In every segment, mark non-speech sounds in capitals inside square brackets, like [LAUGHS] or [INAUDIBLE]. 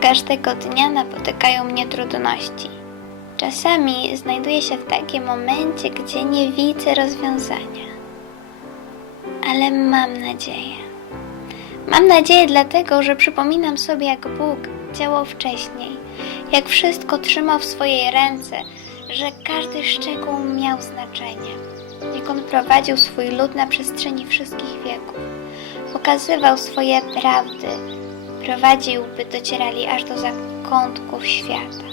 każdego dnia napotykają mnie trudności. Czasami znajduję się w takim momencie, gdzie nie widzę rozwiązania. Ale mam nadzieję. Mam nadzieję dlatego, że przypominam sobie, jak Bóg działał wcześniej, jak wszystko trzymał w swojej ręce, że każdy szczegół miał znaczenie, jak On prowadził swój lud na przestrzeni wszystkich wieków, pokazywał swoje prawdy, prowadził, by docierali aż do zakątków świata.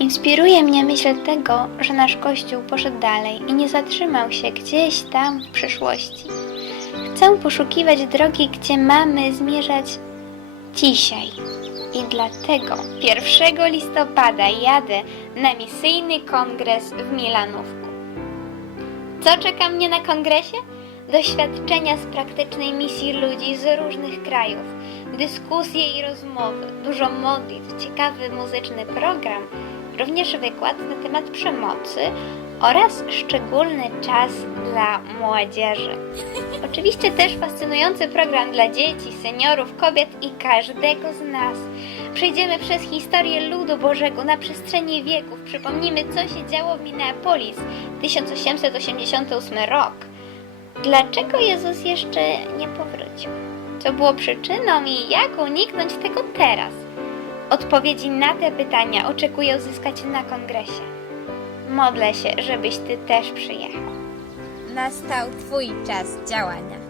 Inspiruje mnie myśl tego, że nasz Kościół poszedł dalej i nie zatrzymał się gdzieś tam w przyszłości. Chcę poszukiwać drogi, gdzie mamy zmierzać dzisiaj. I dlatego 1 listopada jadę na misyjny kongres w Milanówku. Co czeka mnie na kongresie? Doświadczenia z praktycznej misji ludzi z różnych krajów, dyskusje i rozmowy, dużo modlitw, ciekawy muzyczny program, również wykład na temat przemocy oraz szczególny czas dla młodzieży. [LAUGHS] Oczywiście też fascynujący program dla dzieci, seniorów, kobiet i każdego z nas. Przejdziemy przez historię ludu Bożego na przestrzeni wieków. Przypomnimy, co się działo w Minneapolis 1888 rok. Dlaczego Jezus jeszcze nie powrócił? Co było przyczyną i jak uniknąć tego teraz? Odpowiedzi na te pytania oczekuję uzyskać na kongresie. Modlę się, żebyś ty też przyjechał. Nastał Twój czas działania.